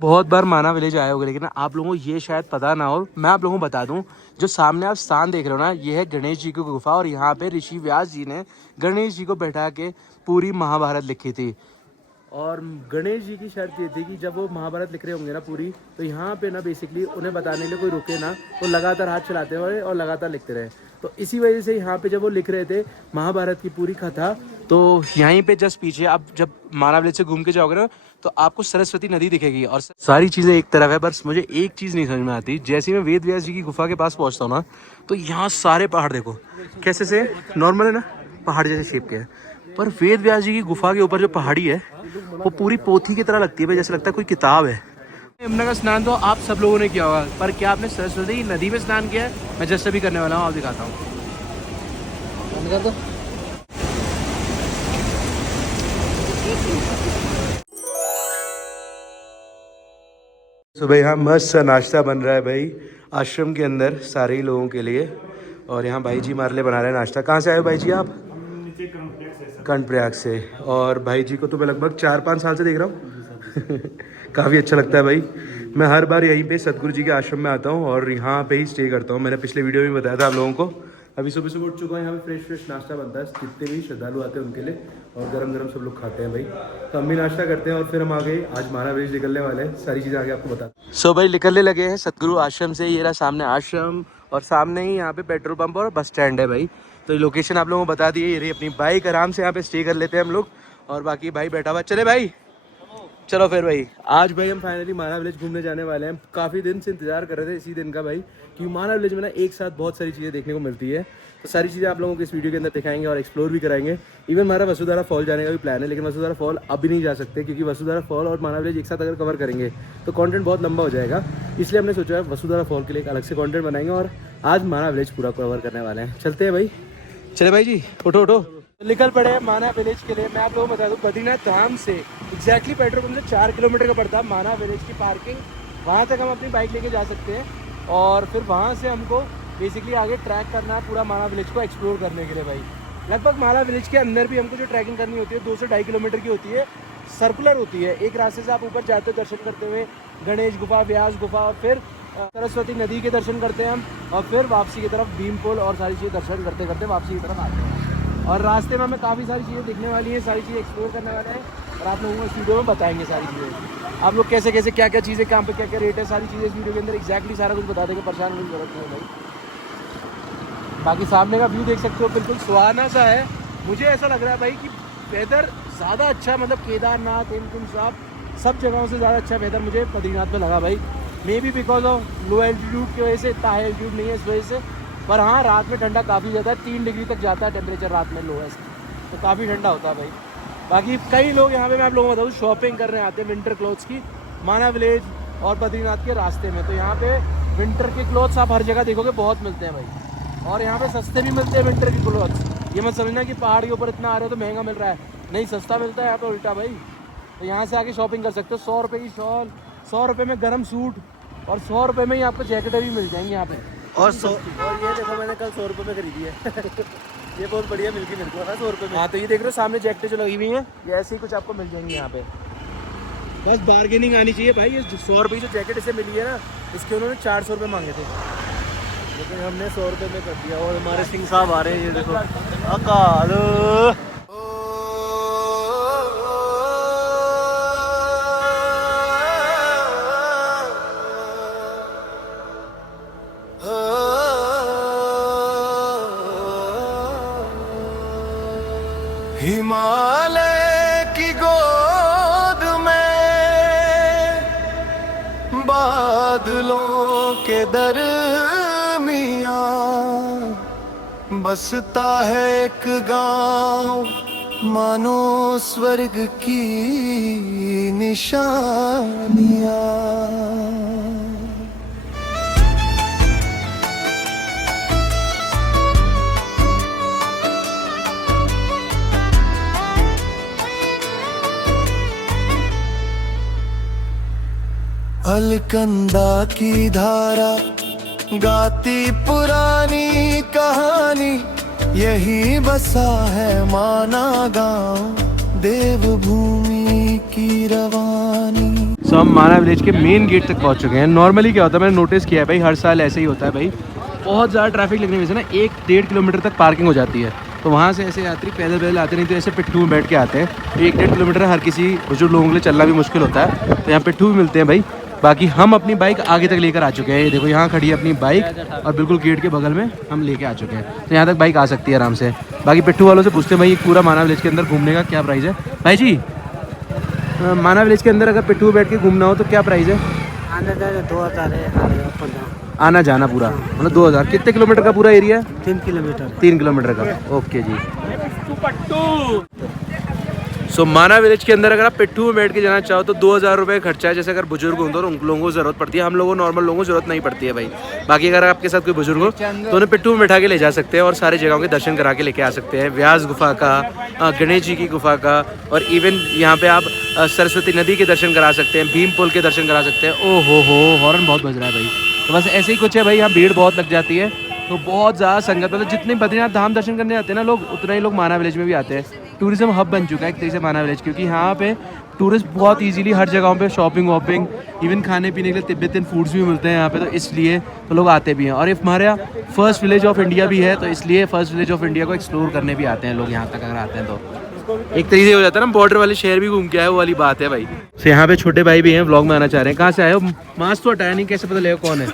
बहुत बार माना विलेज आए होगे, लेकिन आप लोगों को ये शायद पता ना हो। मैं आप लोगों को बता दूं, जो सामने आप स्थान देख रहे हो ना, ये है गणेश जी की गुफा। और यहाँ पे ऋषि व्यास जी ने गणेश जी को बैठा के पूरी महाभारत लिखी थी। और गणेश जी की शर्त ये थी कि जब वो महाभारत लिख रहे होंगे ना पूरी, तो यहाँ पे ना बेसिकली उन्हें बताने के लिए कोई रुके ना, तो लगातार हाथ चलाते रहे और लगातार लिखते रहे। तो इसी वजह से यहाँ पे जब वो लिख रहे थे महाभारत की पूरी कथा, तो यहीं पे जस्ट पीछे आप जब माना विलेज से घूम के जाओगे ना, तो आपको सरस्वती नदी दिखेगी। और सारी चीज़ें एक तरफ है, बस मुझे एक चीज़ नहीं समझ में आती। जैसे ही मैं वेद व्यास जी की गुफा के पास पहुँचता हूँ ना, तो यहाँ सारे पहाड़ देखो कैसे से नॉर्मल है ना, पहाड़ जैसे शेप के है। पर वेद व्यास जी की गुफा के ऊपर जो पहाड़ी है, वो पूरी पोथी की तरह लगती है भाई, जैसे लगता है कोई किताब है। यमुना का स्नान तो आप सब लोगों ने किया होगा, पर क्या आपने सरस्वती नदी में स्नान किया है? मैं जस्ट अभी करने वाला हूँ, आप दिखाता हूँ। सुबह यहाँ मस्त सा नाश्ता बन रहा है भाई, आश्रम के अंदर सारे ही लोगों के लिए। और यहाँ भाई जी हमारे लिए बना रहे हैं नाश्ता। कहाँ से आए हो भाई जी आप? कर्णप्रयाग से। और भाई जी को तो मैं लगभग 4-5 साल से देख रहा हूँ। काफ़ी अच्छा लगता है भाई। मैं हर बार यहीं पे सतगुरु जी के आश्रम में आता हूँ और यहाँ पे ही स्टे करता हूँ। मैंने पिछले वीडियो में बताया था आप लोगों को। अभी सुबह सुबह उठ चुका हूँ, यहाँ पे फ्रेश नाश्ता बनता है जितने भी श्रद्धालु आते हैं उनके लिए, और गरम गरम सब लोग खाते हैं भाई। तो हम भी नाश्ता करते हैं और फिर हम आगे आज माना विलेज निकलने वाले हैं। सारी चीज़ें आगे आपको बता। सो भाई निकलने लगे हैं सतगुरु आश्रम से। ये रहा सामने आश्रम, और सामने ही यहाँ पे पेट्रोल पंप और बस स्टैंड है भाई। तो लोकेशन आप लोगों को बता दी है। ये रही अपनी बाइक, आराम से यहाँ पे स्टे कर लेते हैं हम लोग। और बाकी भाई बैठा हुआ, चले भाई चलो फिर भाई। आज भाई हम फाइनली माना विलेज घूमने जाने वाले हैं। काफ़ी दिन से इंतजार कर रहे थे इसी दिन का भाई, क्योंकि माना विलेज में ना एक साथ बहुत सारी चीज़ें देखने को मिलती है। तो सारी चीज़ें आप लोगों को इस वीडियो के अंदर दिखाएंगे और एक्सप्लोर भी कराएंगे। इवन हमारा वसुधारा फॉल जाने का भी प्लान है, लेकिन वसुधारा फॉल अभी नहीं जा सकते, क्योंकि वसुधारा फॉल और माना विलेज एक साथ अगर कवर करेंगे तो कंटेंट बहुत लंबा हो जाएगा। इसलिए हमने सोचा है वसुधारा फॉल के लिए एक अलग से कंटेंट बनाएंगे, और आज माना विलेज पूरा कवर करने वाले हैं। चलते हैं भाई, चले भाई जी, उठो उठो। निकल पड़े हैं माना विलेज के लिए। मैं आप लोगों को बता दूं, बद्रीनाथ धाम से एग्जैक्टली पेट्रोल पंप से 4 किलोमीटर का पड़ता है माना विलेज की पार्किंग। वहाँ तक हम अपनी बाइक लेके जा सकते हैं, और फिर वहाँ से हमको बेसिकली आगे ट्रैक करना है पूरा माना विलेज को एक्सप्लोर करने के लिए भाई। लगभग माना विलेज के अंदर भी हमको जो ट्रैकिंग करनी होती है 2 से 2.5 किलोमीटर की होती है, सर्कुलर होती है। एक रास्ते से आप ऊपर जाते हो दर्शन करते हुए, गणेश गुफा, व्यास गुफा, और फिर सरस्वती नदी के दर्शन करते हैं हम, और फिर वापसी की तरफ भीम पुल और सारी चीज़ें दर्शन करते करते वापसी की तरफ आते हैं। और रास्ते में हमें काफ़ी सारी चीज़ें दिखने वाली हैं, सारी चीज़ें एक्सप्लोर करने वाले हैं, और आप लोगों को इस वीडियो में बताएंगे सारी चीज़ें। आप लोग कैसे कैसे क्या क्या चीज़ें, कहाँ पे क्या क्या रेट है, सारी चीज़ें इस वीडियो के अंदर एक्जैक्टली सारा कुछ बता देंगे। परेशान होने की जरूरत नहीं है भाई। बाकी सामने का व्यू देख सकते हो, बिल्कुल सुहाना सा है। मुझे ऐसा लग रहा है भाई कि वेदर ज़्यादा अच्छा, मतलब केदारनाथ, हेमकुंड साहब सब जगहों से ज़्यादा अच्छा वेदर मुझे बद्रीनाथ में लगा भाई। May be because of low altitude की वजह से, इतना हाई एल्टीट्यूड नहीं है इस वजह से। पर हाँ, रात में ठंडा काफ़ी ज़्यादा है, 3 डिग्री तक जाता है टेम्परेचर रात में लोएस्ट, तो काफ़ी ठंडा होता है भाई। बाकी कई लोग यहाँ पे, मैं आप लोगों को बताऊँ, शॉपिंग करने आते हैं विंटर क्लोथ्स की माना विलेज और बद्रीनाथ के रास्ते में। तो यहाँ पे विंटर के क्लोथ्स आप हर जगह देखोगे बहुत मिलते हैं भाई, और यहाँ पे सस्ते भी मिलते हैं विंटर के क्लोथ्स। ये मत समझना कि पहाड़ के ऊपर इतना आ रहे हो तो महंगा मिल रहा है, नहीं, सस्ता मिलता है यहाँ पे उल्टा भाई। तो यहाँ से आके शॉपिंग कर सकते हो। 100 रुपये की शॉल, 100 रुपये में गर्म सूट, और 100 रुपये में ही आपको जैकेटें भी मिल जाएंगी यहाँ पे। और ये देखो, मैंने कल 100 रुपये में खरीदी है। ये बहुत बढ़िया मिल गई मेरे को, 100 रुपये में। हाँ, तो ये देख रहे हो सामने जैकेटें जो लगी हुई हैं, ये ऐसे ही कुछ आपको मिल जाएंगी यहाँ पे। बस बार्गेनिंग आनी चाहिए भाई। ये 100 रुपये की जो जैकेट इसे मिली है ना, इसके उन्होंने 400 रुपये मांगे थे, लेकिन हमने 100 रुपये में कर दिया। और हमारे सिंह साहब आ रहे हैं, ये देखो, अकाल। हिमालय की गोद में बादलों के दरमियां बसता है एक गांव, मानो स्वर्ग की निशानियां। अलकंदा की धारा गाती पुरानी कहानी, यही बसा है माना गांव, देवभूमि की रवानी। सो हम माना विलेज के मेन गेट तक पहुंच चुके हैं। नॉर्मली क्या होता है, मैंने नोटिस किया है भाई, हर साल ऐसे ही होता है भाई, बहुत ज़्यादा ट्रैफिक लगने की वजह से ना 1-1.5 किलोमीटर तक पार्किंग हो जाती है। तो वहाँ से ऐसे यात्री पैदल पैदल आते नहीं तो ऐसे पिट्ठू में बैठ के आते हैं। 1-1.5 किलोमीटर हर किसी बुजुर्ग लोगों के लिए चलना भी मुश्किल होता है, तो यहाँ पिट्ठू भी मिलते हैं भाई। बाकी हम अपनी बाइक आगे तक लेकर आ चुके हैं। ये देखो यहाँ खड़ी है अपनी बाइक और बिल्कुल गेट के बगल में हम लेके आ चुके हैं, तो यहाँ तक बाइक आ सकती है आराम से। बाकी पिट्ठू वालों से पूछते हैं भाई पूरा माना विलेज के अंदर घूमने का क्या प्राइस है। भाई जी, माना विलेज के अंदर अगर पिट्ठू बैठ के घूमना हो तो क्या प्राइस है? आना जाना 2000 है, आना जाना पूरा मतलब 2000। कितने किलोमीटर का पूरा एरिया? 3 किलोमीटर। 3 किलोमीटर का, ओके जी। सो माना विलेज के अंदर अगर आप पिट्ठू में बैठ के जाना चाहो तो 2000 रुपये खर्चा है। जैसे अगर बुजुर्ग हो तो उन लोगों को ज़रूरत पड़ती है, हम लोगों नॉर्मल लोगों को ज़रूरत नहीं पड़ती है भाई। बाकी अगर आपके साथ कोई बुजुर्ग हो तो उन्हें पिट्ठू में बैठा के ले जा सकते हैं और सारी जगहों के दर्शन करा के लेके आ सकते हैं। व्यास गुफा का, गणेश जी की गुफा का, और इवन यहाँ पे आप सरस्वती नदी के दर्शन करा सकते हैं, भीम पुल के दर्शन करा सकते हैं। ओ हो हॉर्न बहुत बज रहा है भाई। तो बस ऐसे ही कुछ है भाई, यहाँ भीड़ बहुत लग जाती है, तो बहुत ज़्यादा संगत, मतलब जितने बद्रीनाथ धाम दर्शन करने आते हैं ना लोग, उतना ही लोग माना विलेज में भी आते हैं। टूरिज्म हब बन चुका है एक तरीके से माना विलेज, क्योंकि यहाँ पे टूरिस्ट बहुत इजीली हर जगहों पे शॉपिंग वॉपिंग, इवन खाने पीने के लिए तिब्बतियन फूड्स भी मिलते हैं यहाँ पे, तो इसलिए तो लोग आते भी हैं। और ये हमारा फर्स्ट विलेज ऑफ इंडिया भी है, तो इसलिए फर्स्ट विलेज ऑफ इंडिया को एक्सप्लोर करने भी आते हैं लोग यहाँ तक अगर आते हैं तो। एक तरीके से हो जाता है ना, बॉर्डर वाले शहर भी घूम के आए, वो वाली बात है भाई। तो यहाँ पे छोटे भाई भी हैं, व्लॉग में आना चाह रहे हैं। कहाँ से आए हो? मास्क तो हटाया नहीं, कैसे पता लगेगा कौन है?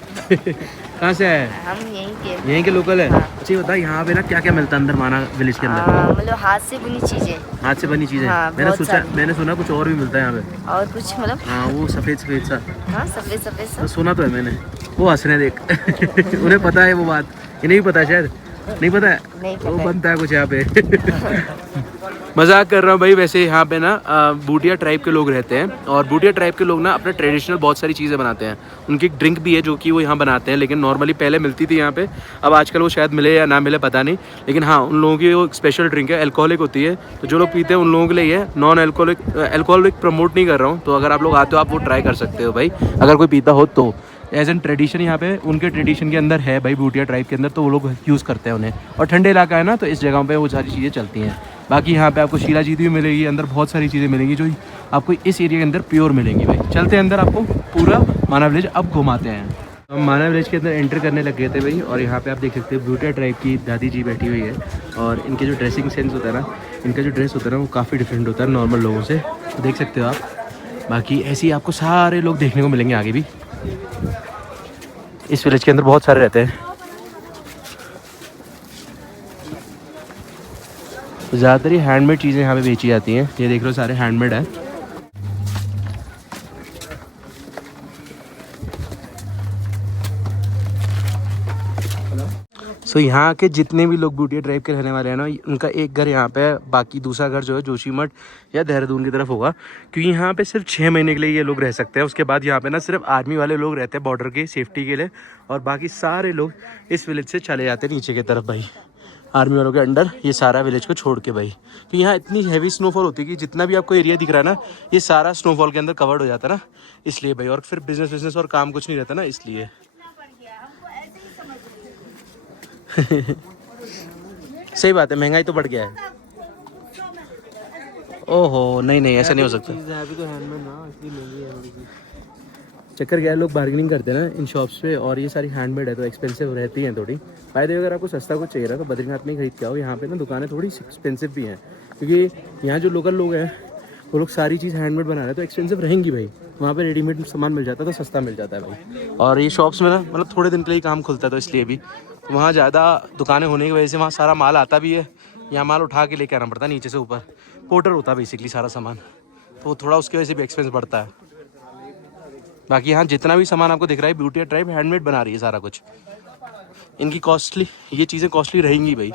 कहाँ से आए? हम यहीं के लोकल है। अच्छा बता, यहाँ पे ना क्या क्या मिलता है अंदर माना विलेज के अंदर? मतलब हाथ से बुनी चीजें। हाथ से बनी चीजें? हाँ, मैंने सुना कुछ और भी मिलता है यहाँ पे। और कुछ मतलब? हाँ, वो सफेद सफेद सा। हाँ, सफेद सफेद सा। तो सुना तो है मैंने। वो हंस रहे देख। उन्हें पता है वो बात, इन्हें भी पता है शायद। नहीं पता है? नहीं पता वो है। बनता है कुछ यहाँ पे। मजाक कर रहा हूँ भाई। वैसे यहाँ पे ना बूटिया ट्राइब के लोग रहते हैं, और बूटिया ट्राइब के लोग ना अपने ट्रेडिशनल बहुत सारी चीज़ें बनाते हैं। उनकी एक ड्रिंक भी है जो कि वो यहाँ बनाते हैं, लेकिन नॉर्मली पहले मिलती थी यहाँ पे, अब आजकल वो शायद मिले या ना मिले पता नहीं। लेकिन हाँ, उन लोगों की वो स्पेशल ड्रिंक है, अल्कोहलिक होती है, तो जो लोग पीते हैं उन लोगों के लिए है। नॉन अल्कोहलिक प्रमोट नहीं कर रहा हूँ, तो अगर आप लोग आते हो आप वो ट्राई कर सकते हो भाई, अगर कोई पीता हो तो। एज एन ट्रेडिशन यहाँ पे उनके ट्रेडिशन के अंदर है भाई, बूटिया ट्राइब के अंदर, तो वो लोग यूज़ करते हैं उन्हें। और ठंडे इलाका है ना, तो इस जगह पे वो सारी चीज़ें चलती हैं। बाकी यहाँ पे आपको शिलाजीत भी मिलेगी, अंदर बहुत सारी चीज़ें मिलेंगी जो आपको इस एरिया के अंदर प्योर मिलेंगी भाई। चलते हैं अंदर, आपको पूरा माना विलेज अब घुमाते हैं। हम माना विलेज के अंदर एंटर करने लग गए थे भाई, और यहाँ पे आप देख सकते हैं बूटिया ट्राइब की दादी जी बैठी हुई है, और इनके जो ड्रेसिंग सेंस होता है ना, इनका जो ड्रेस होता है ना, वो काफ़ी डिफरेंट होता है नॉर्मल लोगों से, तो देख सकते हो आप। बाकी ऐसे ही आपको सारे लोग देखने को मिलेंगे आगे भी। इस विलेज के अंदर बहुत सारे रहते हैं। ज़्यादातर ही हैंडमेड चीज़ें यहाँ पे बेची जाती हैं। ये देख लो सारे हैंडमेड है। सो यहाँ के जितने भी लोग बूटिया ट्राइब के रहने वाले हैं ना, उनका एक घर यहाँ पे है, बाकी दूसरा घर जो है जोशीमठ या देहरादून की तरफ होगा, क्योंकि यहाँ पे सिर्फ 6 महीने के लिए ये लोग रह सकते हैं। उसके बाद यहाँ पे ना सिर्फ आर्मी वाले लोग रहते हैं बॉर्डर की सेफ्टी के लिए, और बाकी सारे लोग इस विलेज से चले जाते हैं नीचे की तरफ भाई, आर्मी वालों के अंडर, ये सारा विलेज को छोड़ के भाई। तो यहाँ इतनी हैवी स्नोफॉल होती है कि जितना भी आपको एरिया दिख रहा है ना, ये सारा स्नोफॉल के अंदर कवर्ड हो जाता है ना, इसलिए भाई। और फिर बिजनेस और काम कुछ नहीं रहता ना, इसलिए। सही बात है, महंगाई तो बढ़ गया है। ओहो नहीं ऐसा नहीं हो सकता। चक्कर क्या है, लोग बार्गेनिंग करते हैं ना इन शॉप्स पे, और ये सारी हैंडमेड है तो एक्सपेंसिव रहती हैं थोड़ी। फायदे अगर आपको सस्ता कुछ चाहिए ना तो बद्रीनाथ में ही खरीद के आओ। यहाँ पे ना दुकानें थोड़ी एक्सपेंसिव भी हैं, क्योंकि यहाँ जो लोकल लोग हैं वो लोग सारी चीज़ हैंडमेड बना रहे हैं, तो एक्सपेंसिव रहेंगी भाई। वहाँ पे रेडीमेड सामान मिल जाता है तो सस्ता मिल जाता है भाई। और ये शॉप्स में ना मतलब थोड़े दिन के लिए काम खुलता है, तो इसलिए भी वहाँ ज़्यादा दुकानें होने की वजह से वहाँ सारा माल आता भी है। यहाँ माल उठा के लेके आना पड़ता है नीचे से ऊपर, पोर्टर होता है बेसिकली सारा सामान, तो थोड़ा उसकी वजह से भी एक्सपेंस बढ़ता है। बाकी यहाँ जितना भी सामान आपको दिख रहा है, बूटिया ट्राइब हैंडमेड बना रही है सारा कुछ। इनकी कॉस्टली, ये चीज़ें कॉस्टली रहेंगी भाई।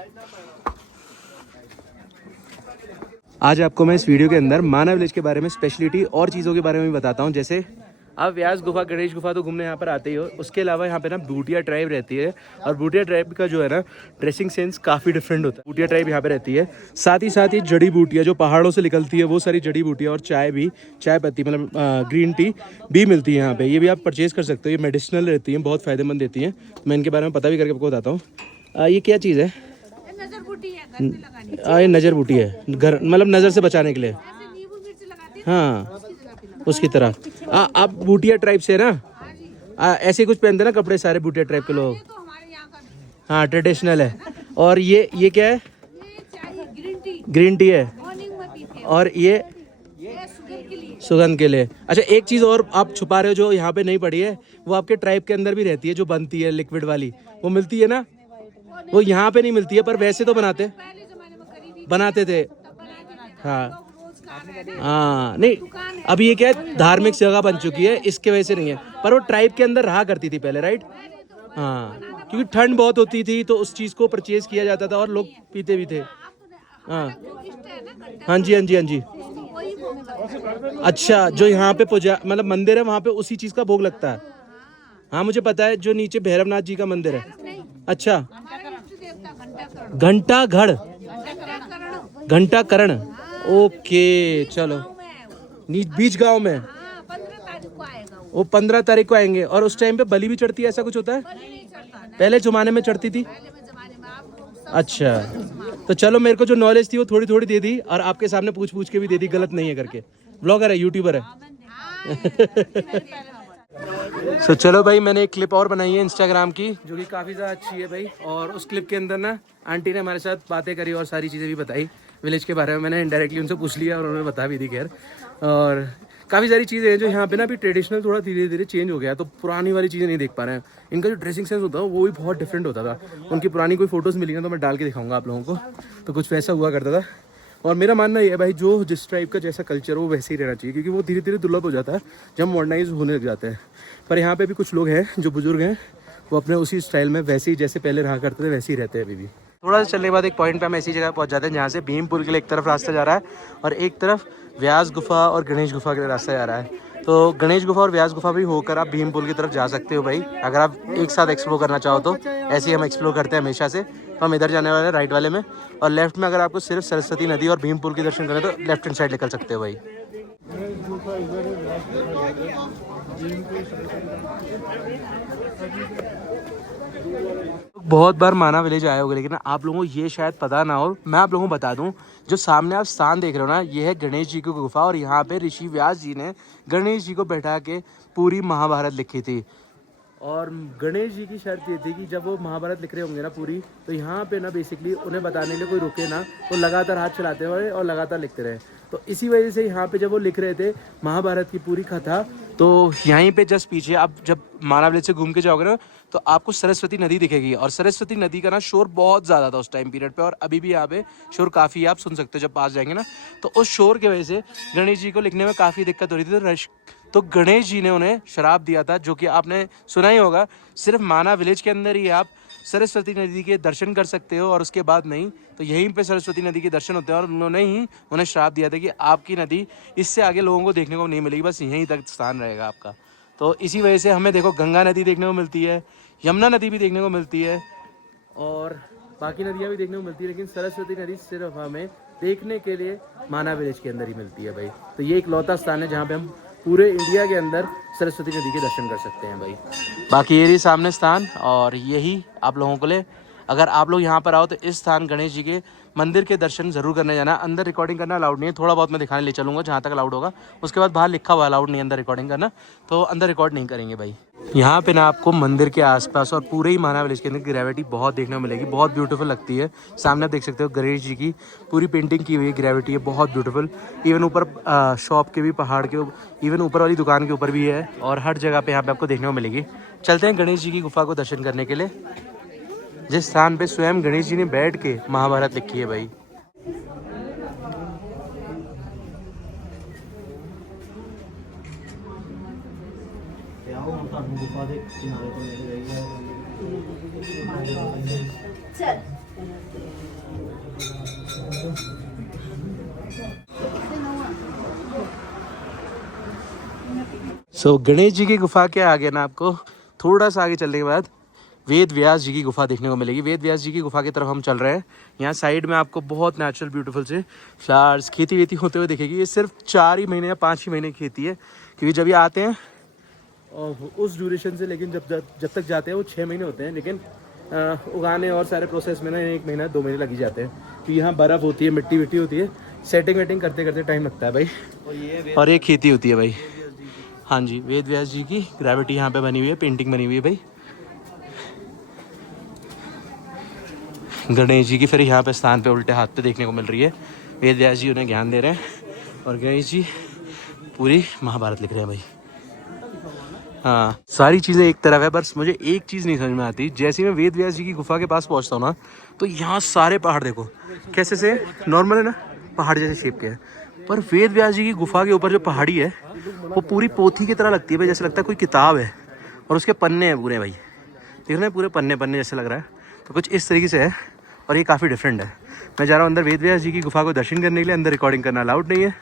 आज आपको मैं इस वीडियो के अंदर माना विलेज के बारे में स्पेशलिटी और चीज़ों के बारे में भी बताता हूँ। जैसे आप व्यास गुफा, गणेश गुफा तो घूमने यहाँ पर आते ही हो, उसके अलावा यहाँ पे ना बूटिया ट्राइब रहती है, और बूटिया ट्राइब का जो है ना ड्रेसिंग सेंस काफ़ी डिफरेंट होता है। बूटिया ट्राइब यहाँ पे रहती है, साथ ही जड़ी बूटियाँ जो पहाड़ों से निकलती है, वो सारी जड़ी बूटियाँ, और चाय भी, चाय पत्ती मतलब ग्रीन टी भी मिलती है यहाँ पे। ये भी आप परचेज़ कर सकते हो, ये मेडिसिनल रहती हैं, बहुत फ़ायदेमंद रहती हैं। मैं इनके बारे में पता भी करके आपको बताता हूँ। ये क्या चीज़ है? नजर बूटी है, घर पे लगानी है। ये नज़र बूटी है, घर मतलब नज़र से बचाने के लिए। नींबू मिर्च लगाती है, हाँ, उसकी तरह। आप बूटिया ट्राइब से है ना? ऐसे कुछ पहनते हैं ना कपड़े सारे बूटिया ट्राइब के लोग। तो हमारे यहाँ का भी हाँ ट्रेडिशनल है। और ये क्या है? ये चाहिए ग्रीन टी, ग्रीन टी है। मॉर्निंग में पीते हैं। और ये शुगर के लिए। सुगंध के लिए। अच्छा एक चीज़ और आप छुपा रहे हो जो यहाँ पे नहीं पड़ी है, वो आपके ट्राइब के अंदर भी रहती है, जो बनती है लिक्विड वाली, वो मिलती है ना? वो यहाँ पे नहीं मिलती है, पर वैसे तो बनाते पहले जमाने में करीबी बनाते थे। तब बनाते थे। हाँ लोग रोजगार है ना। हाँ, नहीं अभी ये क्या है, धार्मिक जगह बन चुकी है, इसके वजह से नहीं है, पर वो ट्राइब के अंदर रहा करती थी पहले, राइट? हाँ, क्योंकि ठंड बहुत होती थी तो उस चीज़ को परचेज किया जाता था और लोग पीते भी थे। हाँ हाँ जी हाँ जी हाँ जी। वही भोग लगता है। अच्छा, जो यहाँ पे पूजा मतलब मंदिर है वहाँ पे उसी चीज़ का भोग लगता है। हाँ मुझे पता है, जो नीचे भैरवनाथ जी का मंदिर है। अच्छा, हमारा इष्ट देवता घंटाकरण। घंटाघड़, घंटाकरण घंटाकरण, ओके चलो। बीच गांव में। हाँ 15 तारीख को आएगा वो। वो 15 तारीख को आएंगे। और उस टाइम पे बलि भी चढ़ती है, ऐसा कुछ होता है? बलि नहीं चढ़ता ना। पहले जमाने में चढ़ती थी। पहले में जमाने में आप लोग सब अच्छा, तो चलो मेरे को जो नॉलेज थी वो थोड़ी थोड़ी दे दी, और आपके सामने पूछ पूछ के भी दे दी, गलत नहीं है करके। ब्लॉगर है, यूट्यूबर है। तो चलो भाई, मैंने एक क्लिप और बनाई है इंस्टाग्राम की, जो कि काफ़ी ज़्यादा अच्छी है भाई। और उस क्लिप के अंदर ना आंटी ने हमारे साथ बातें करी और सारी चीज़ें भी बताई विलेज के बारे में। मैंने इनडायरेक्टली उनसे पूछ लिया और उन्होंने बता भी दी खैर। और काफ़ी सारी चीज़ें हैं जो यहाँ पे ना अभी ट्रेडिशनल थोड़ा धीरे धीरे चेंज हो गया है, तो पुरानी वाली चीज़ें नहीं देख पा रहे हैं। इनका जो ड्रेसिंग सेंस होता है वो भी बहुत डिफरेंट होता था। उनकी पुरानी कोई फोटोज़ मिली ना तो मैं डाल के दिखाऊंगा आप लोगों को, तो कुछ वैसा हुआ करता था। और मेरा मानना ये है भाई, जो जिस टाइप का जैसा कल्चर वो वैसे ही रहना चाहिए, क्योंकि वो धीरे धीरे दुर्लभ हो जाता है जब मॉडर्नाइज होने लग जाते हैं। पर यहाँ पे भी कुछ लोग हैं जो बुजुर्ग हैं, वो अपने उसी स्टाइल में वैसे ही जैसे पहले रहा करते थे वैसे ही रहते हैं अभी भी। थोड़ा सा चलने के बाद एक पॉइंट पे हम ऐसी जगह पहुँच जाते हैं जहाँ से भीम पुल के लिए एक तरफ रास्ता जा रहा है और एक तरफ व्यास गुफा और गणेश गुफा के लिए रास्ता जा रहा है। तो गणेश गुफा और व्यास गुफा भी होकर आप भीम पुल की तरफ जा सकते हो भाई, अगर आप एक साथ एक्सप्लोर करना चाहो तो। ऐसे ही हम एक्सप्लोर करते हैं हमेशा से। तो हम इधर जाने वाले हैं राइट वाले में, और लेफ्ट में अगर आपको सिर्फ सरस्वती नदी और भीम पुल के दर्शन करने तो लेफ्ट हैंड साइड निकल सकते हो भाई। बहुत बार माना विलेज आए होगे, लेकिन आप लोगों को ये शायद पता ना हो, मैं आप लोगों को बता दूं। जो सामने आप स्थान देख रहे हो ना, ये है गणेश जी की गुफा, और यहाँ पे ऋषि व्यास जी ने गणेश जी को बैठा के पूरी महाभारत लिखी थी। और गणेश जी की शर्त ये थी कि जब वो महाभारत लिख रहे होंगे ना पूरी, तो यहाँ पे ना बेसिकली उन्हें बताने के लिए कोई रुके ना, वो लगातार हाथ चलाते हुए और लगातार लिखते रहे। तो इसी वजह से यहाँ पे जब वो लिख रहे थे महाभारत की पूरी कथा, तो यहीं पे जस्ट पीछे आप जब माना विलेज से घूम के जाओगे ना, तो आपको सरस्वती नदी दिखेगी। और सरस्वती नदी का ना शोर बहुत ज़्यादा था उस टाइम पीरियड पे, और अभी भी यहाँ पे शोर काफ़ी आप सुन सकते हो जब पास जाएंगे ना। तो उस शोर की वजह से गणेश जी को लिखने में काफ़ी दिक्कत हो रही थी। तो गणेश जी ने उन्हें श्राप दिया था, जो कि आपने सुना ही होगा, सिर्फ माना विलेज के अंदर ही आप सरस्वती नदी के दर्शन कर सकते हो और उसके बाद नहीं। तो यहीं पे सरस्वती नदी के दर्शन होते हैं, और उन्होंने ही उन्हें श्राप दिया था कि आपकी नदी इससे आगे लोगों को देखने को नहीं मिलेगी, बस यहीं तक स्थान रहेगा आपका। तो इसी वजह से हमें देखो गंगा नदी देखने को मिलती है, यमुना नदी भी देखने को मिलती है, और बाकी नदियाँ भी देखने को मिलती है, लेकिन सरस्वती नदी सिर्फ हमें देखने के लिए माना विलेज के अंदर ही मिलती है भाई। तो ये एक लौता स्थान है जहाँ पे हम पूरे इंडिया के अंदर सरस्वती नदी के दर्शन कर सकते हैं भाई। बाकी ये रही सामने स्थान, और यही आप लोगों को लिए, अगर आप लोग यहाँ पर आओ तो इस स्थान गणेश जी के मंदिर के दर्शन जरूर करने जाना। अंदर रिकॉर्डिंग करना अलाउड नहीं है, थोड़ा बहुत मैं दिखाने ले चलूँगा जहाँ तक अलाउड होगा। उसके बाद बाहर लिखा हुआ अलाउड नहीं है अंदर रिकॉर्डिंग करना, तो अंदर रिकॉर्ड नहीं करेंगे भाई। यहाँ पे ना आपको मंदिर के आसपास और पूरे ही माना विलेज के अंदर ग्रेविटी बहुत देखने को मिलेगी, बहुत ब्यूटीफुल लगती है। सामने आप देख सकते हो गणेश जी की पूरी पेंटिंग की हुई है, ग्रेविटी है बहुत ब्यूटीफुल। इवन ऊपर शॉप के भी, पहाड़ के, इवन ऊपर वाली दुकान के ऊपर भी है, और हर जगह पे यहाँ पे आपको देखने को मिलेगी। चलते हैं गणेश जी की गुफा को दर्शन करने के लिए, जिस स्थान पे स्वयं गणेश जी ने बैठ के महाभारत लिखी है भाई। सो गणेश जी की गुफा के आगे ना आपको थोड़ा सा आगे चलने के बाद वेद व्यास जी की गुफा देखने को मिलेगी। वेद व्यास जी की गुफा की तरफ हम चल रहे हैं। यहाँ साइड में आपको बहुत नेचुरल ब्यूटीफुल से फ्लावर्स, खेती वेती होते हुए दिखेगी। ये सिर्फ 4 ही महीने या 5 ही महीने की खेती है, क्योंकि जब ये आते हैं और उस ड्यूरेशन से, लेकिन जब तक जाते हैं वो 6 महीने होते हैं, लेकिन उगाने और सारे प्रोसेस में ना 1 महीना 2 महीने लग ही जाते हैं, क्योंकि यहाँ बर्फ़ होती है, मिट्टी विट्टी होती है, सेटिंग वेटिंग करते करते टाइम लगता है भाई। और ये खेती होती है भाई। हाँ जी, वेद व्यास जी की ग्रेविटी यहाँ पे बनी हुई है, पेंटिंग बनी हुई है भाई। गणेश जी की फिर यहाँ पे स्थान पे उल्टे हाथ पे देखने को मिल रही है। वेद व्यास जी उन्हें ज्ञान दे रहे हैं और गणेश जी पूरी महाभारत लिख रहे हैं भाई। हाँ, सारी चीज़ें एक तरफ है, बस मुझे एक चीज़ नहीं समझ में आती। जैसे ही मैं वेद व्यास जी की गुफा के पास पहुँचता हूँ ना, तो यहाँ सारे पहाड़ देखो कैसे से नॉर्मल है ना, पहाड़ जैसे शेप के हैं, पर वेद व्यास जी की गुफा के ऊपर जो पहाड़ी है वो पूरी पोथी की तरह लगती है भाई, जैसे लगता है कोई किताब है और उसके पन्ने हैं पूरे भाई, देख रहे हैं पूरे पन्ने पन्ने जैसे लग रहा है। तो कुछ इस तरीके से है और ये काफ़ी डिफरेंट है। मैं जा रहा हूँ अंदर वेद व्यास जी की गुफा को दर्शन करने के लिए। अंदर रिकॉर्डिंग करना अलाउड नहीं है।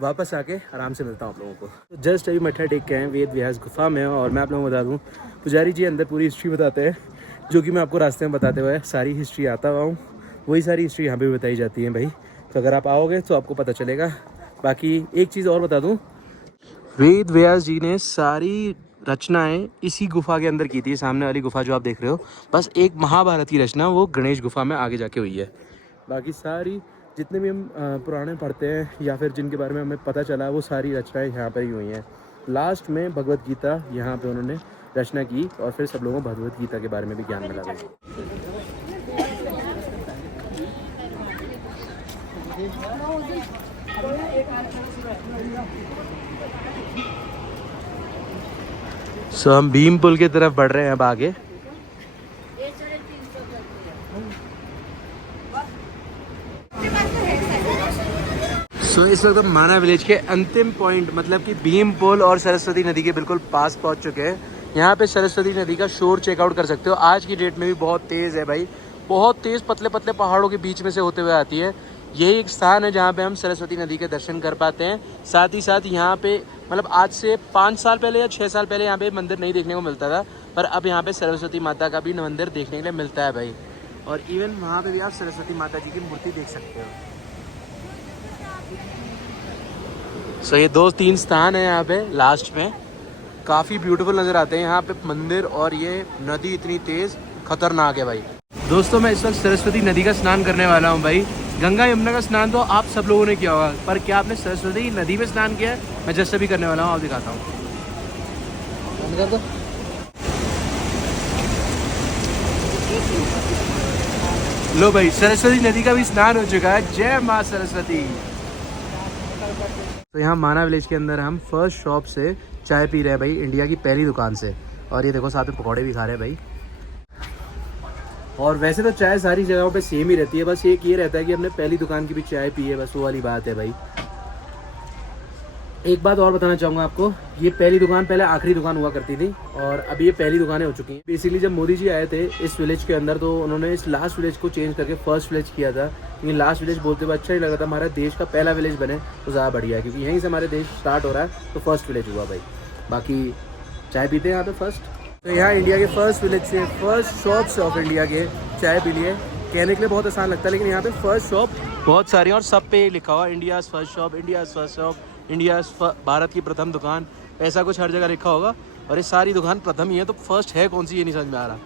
वापस आके आराम से मिलता हूँ आप लोगों को। तो जस्ट अभी मत्था टेक के हैं वेद व्यास गुफा में, और मैं आप लोगों को बता दूँ पुजारी जी अंदर पूरी हिस्ट्री बताते हैं, जो कि मैं आपको रास्ते में बताते हुए सारी हिस्ट्री आता हुआ हूँ, वही सारी हिस्ट्री यहाँ पे भी बताई जाती है भाई। तो अगर आप आओगे तो आपको पता चलेगा। बाकी एक चीज़ और बता दूँ, वेद व्यास जी ने सारी रचनाएं इसी गुफा के अंदर की थी। सामने वाली गुफा जो आप देख रहे हो, बस एक महाभारत की रचना वो गणेश गुफा में आगे जाके हुई है। बाकी सारी जितने भी हम पुराने पढ़ते हैं या फिर जिनके बारे में हमें पता चला, वो सारी रचनाएं यहाँ पर ही हुई हैं। लास्ट में भगवत गीता यहाँ पे उन्होंने रचना की और फिर सब लोगों को भगवत गीता के बारे में भी ज्ञान मिला भाई। हम भीम पुल की तरफ बढ़ रहे हैं अब आगे। इस वक्त हम माना विलेज के अंतिम पॉइंट मतलब कि भीम पुल और सरस्वती नदी के बिल्कुल पास पहुंच चुके हैं। यहाँ पे सरस्वती नदी का शोर चेकआउट कर सकते हो। आज की डेट में भी बहुत तेज़ है भाई, बहुत तेज़, पतले पतले पहाड़ों के बीच में से होते हुए आती है। यही एक स्थान है जहाँ पे हम सरस्वती नदी के दर्शन कर पाते हैं। साथ ही साथ यहाँ पे मतलब आज से 5 साल पहले या 6 साल पहले यहाँ पे मंदिर नहीं देखने को मिलता था, पर अब यहाँ पे सरस्वती माता का भी मंदिर देखने के लिए मिलता है भाई। और इवन वहाँ पे भी आप सरस्वती माता जी की मूर्ति देख सकते हो। सो ये 2-3 स्थान है यहाँ पे लास्ट में, काफ़ी ब्यूटीफुल नज़र आते हैं यहाँ पे मंदिर, और ये नदी इतनी तेज़ खतरनाक है भाई। दोस्तों मैं इस वक्त सरस्वती नदी का स्नान करने वाला हूँ भाई। गंगा यमुना का स्नान तो आप सब लोगों ने किया होगा, पर क्या आपने सरस्वती नदी में स्नान किया है? मैं जस्ट अभी करने वाला हूँ, आप दिखाता हूँ। लो भाई, सरस्वती नदी का भी स्नान हो चुका है। जय माँ सरस्वती। तो यहाँ माना विलेज के अंदर हम फर्स्ट शॉप से चाय पी रहे हैं भाई, इंडिया की पहली दुकान से। और ये देखो साथ में पकौड़े भी खा रहे हैं भाई। और वैसे तो चाय सारी जगहों पे सेम ही रहती है, बस एक ये रहता है कि हमने पहली दुकान की भी चाय पी है, बस वो वाली बात है भाई। एक बात और बताना चाहूँगा आपको, ये पहली दुकान पहले आखिरी दुकान हुआ करती थी और अभी ये पहली दुकानें हो चुकी हैं। बेसिकली जब मोदी जी आए थे इस विलेज के अंदर, तो उन्होंने इस लास्ट विलेज को चेंज करके फर्स्ट विलेज किया था। क्योंकि लास्ट विलेज बोलते हुए अच्छा ही लगा था, हमारा देश का पहला विलेज बने तो ज़्यादा बढ़िया है, क्योंकि यहीं से हमारे देश स्टार्ट हो रहा है, तो फर्स्ट विलेज हुआ भाई। बाकी चाय पीते हैं यहाँ पे फर्स्ट। तो यहाँ इंडिया के फर्स्ट विलेज से, फर्स्ट शॉप से ऑफ इंडिया के चाय पी लिए। कहने के लिए बहुत आसान लगता है, लेकिन यहाँ पे फर्स्ट शॉप बहुत सारी और सब पे लिखा हुआ India first shop, India first shop, India Bharat की प्रथम दुकान, ऐसा कुछ हर जगह लिखा होगा। और ये सारी दुकान प्रथम ही है, तो फर्स्ट है कौन सी ये नहीं समझ में आ रहा।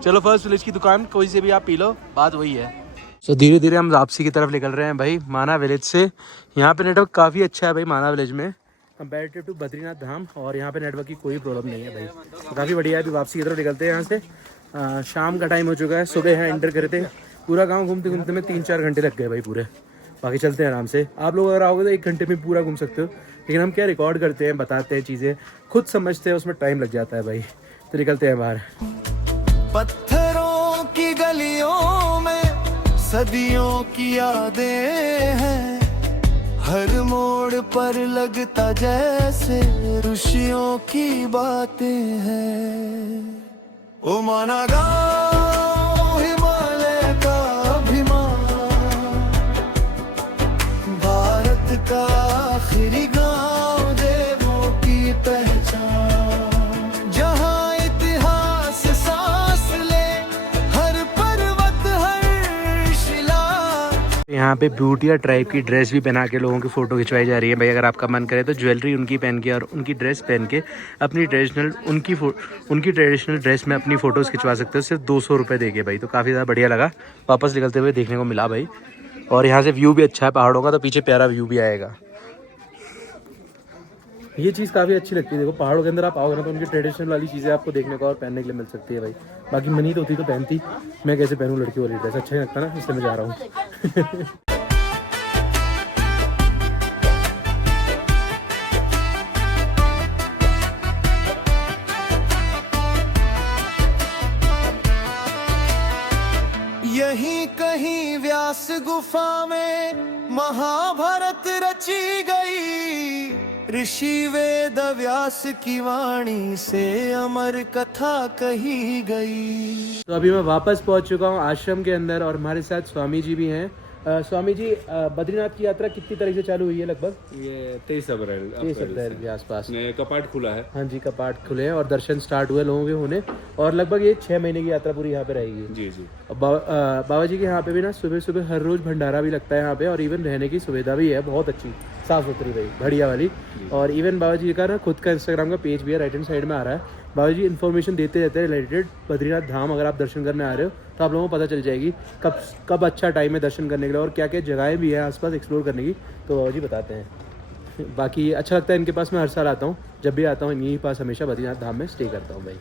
चलो फर्स्ट विलेज की दुकान कोई से भी आप पी लो, बात वही है। सो धीरे धीरे हम वापसी की तरफ निकल रहे हैं भाई माना विलेज से। यहाँ पे नेटवर्क काफ़ी अच्छा है भाई माना विलेज में, कंपेरेटिव टू बद्रीनाथ धाम, और यहाँ पे नेटवर्क की कोई प्रॉब्लम नहीं है भाई, तो काफ़ी बढ़िया है। अभी वापसी की तरफ निकलते हैं यहाँ से। शाम का टाइम हो चुका है, सुबह यहाँ एंटर करे थे, पूरा गांव घूमते घूमते में 3-4 घंटे लग गए भाई पूरे। बाकी चलते हैं आराम से। आप लोग अगर आओगे तो 1 घंटे में पूरा घूम सकते हो, लेकिन हम क्या रिकॉर्ड करते हैं, बताते हैं चीज़ें, खुद समझते हैं, उसमें टाइम लग जाता है भाई। तो निकलते हैं बाहर। पत्थरों की गलियों में सदियों की यादें हैं, हर मोड़ पर लगता जैसे ऋषियों की बातें हैं। ओ माना गाँव हिमालय का अभिमान, भारत का आखिरी गाँव, देवों की पहचान, जहाँ इतिहास सांस ले, हर पर्वत हर शिला। यहाँ पे भूटिया ट्राइब की ड्रेस भी पहना के लोगों की फ़ोटो खिंचवाई जा रही है भाई। अगर आपका मन करे तो ज्वेलरी उनकी पहन के और उनकी ड्रेस पहन के अपनी ट्रेडिशनल उनकी ट्रेडिशनल ड्रेस में अपनी फ़ोटोज़ खिंचवा सकते हो, सिर्फ 200 रुपये दे के भाई। तो काफ़ी ज़्यादा बढ़िया लगा, वापस निकलते हुए देखने को मिला भाई। और यहाँ से व्यू भी अच्छा है पहाड़ों का, तो पीछे प्यारा व्यू भी आएगा। ये चीज़ काफ़ी अच्छी लगती है। देखो पहाड़ों के अंदर आप आओगे ना तो उनकी ट्रेडिशनल वाली चीज़ें आपको देखने को और पहनने के लिए मिल सकती है भाई। बाकी मनी तो होती तो पहनती, मैं कैसे पहनूँ लड़की वाली ड्रेस, अच्छा नहीं लगता ना, इसलिए मैं जा रहा हूँ। यहीं कहीं व्यास गुफा में महाभारत रची गई, ऋषि वेद व्यास की वाणी से अमर कथा कही गई। तो अभी मैं वापस पहुंच चुका हूं आश्रम के अंदर और हमारे साथ स्वामी जी भी हैं। स्वामी जी, बद्रीनाथ की यात्रा कितनी तारीख से चालू हुई है लगभग? ये 23 अप्रैल 23 अप्रैल के आसपास। में कपाट खुला है। हाँ जी, कपाट खुले हैं और दर्शन स्टार्ट हुए लोगों के होने, और लगभग ये 6 महीने की यात्रा पूरी यहाँ पे रहेगी। जी जी। और बाबा जी के यहाँ पे भी ना सुबह सुबह हर रोज़ भंडारा भी लगता है यहाँ पे, और इवन रहने की सुविधा भी है बहुत अच्छी, साफ़ सुथरी भाई, बढ़िया वाली। और इवन बाबा जी का ना खुद का इंस्टाग्राम का पेज भी है, राइट हैंड साइड में आ रहा है। बाबा जी इन्फॉर्मेशन देते रहते हैं रिलेटेड बद्रीनाथ धाम। अगर आप दर्शन करने आ रहे हो तो आप लोगों को पता चल जाएगी कब अच्छा टाइम है दर्शन करने के लिए, और क्या क्या जगहें भी हैं आसपास एक्सप्लोर करने की, तो बाबा जी बताते हैं। बाकी अच्छा लगता है इनके पास, मैं हर साल आता हूँ, जब भी आता हूँ इन्हीं के पास हमेशा बद्रीनाथ धाम में स्टे करता हूँ भाई।